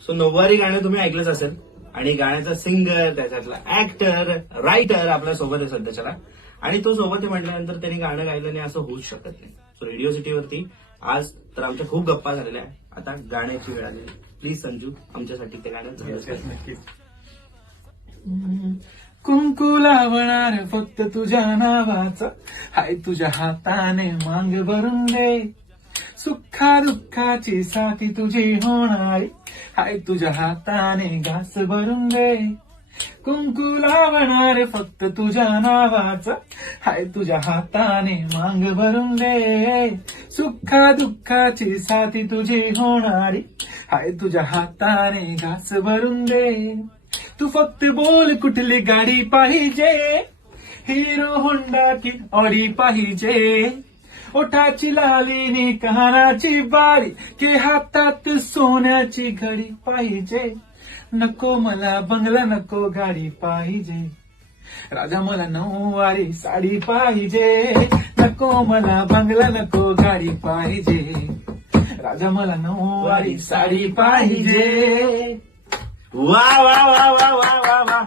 So नऊवारी गाणं तुम्ही ऐकलंच असेल आणि गाण्याचा सिंगर, त्याच्यातला ऍक्टर, रायटर आपल्या सोबत आहे सध्याच्याला. आणि तो सोबत आहे म्हटल्यानंतर त्यांनी गाणं गायलं नाही असं होऊच शकत नाही. सो रेडिओ सिटीवरती आज तर आमच्या खूप गप्पा झालेल्या आहे. आता गाण्याची वेळ आली. प्लीज संजू आमच्यासाठी ते गाणं झालं नक्कीच. कुंकू लावणार फक्त तुझ्या नावाचा, हाय तुझ्या हाताने मांग भरून दे. सुखा दुःखाची साथी तुझी होणारी, हाय तुझ्या हाताने घास भरून दे. कुंकू लावणार फक्त तुझ्या नावाचा, हाय तुझ्या हाताने मांग भरून दे. सुखा दुःखाची साथी तुझी होणारी, हाय तुझ्या हाताने घास भरून दे. तू फक्त बोल कुठली गाडी पाहिजे, हिरो होंडा की ऑडी पाहिजे. ओठाची लाली नी कानाची बारी, के हातात सोन्याची घडी पाहिजे. नको मला बंगला, नको गाडी पाहिजे. राजा मला नऊवारी साडी पाहिजे. नको मला बंगला, नको गाडी पाहिजे. राजा मला नऊवारी साडी पाहिजे. वा वा वा वा वा वा वा.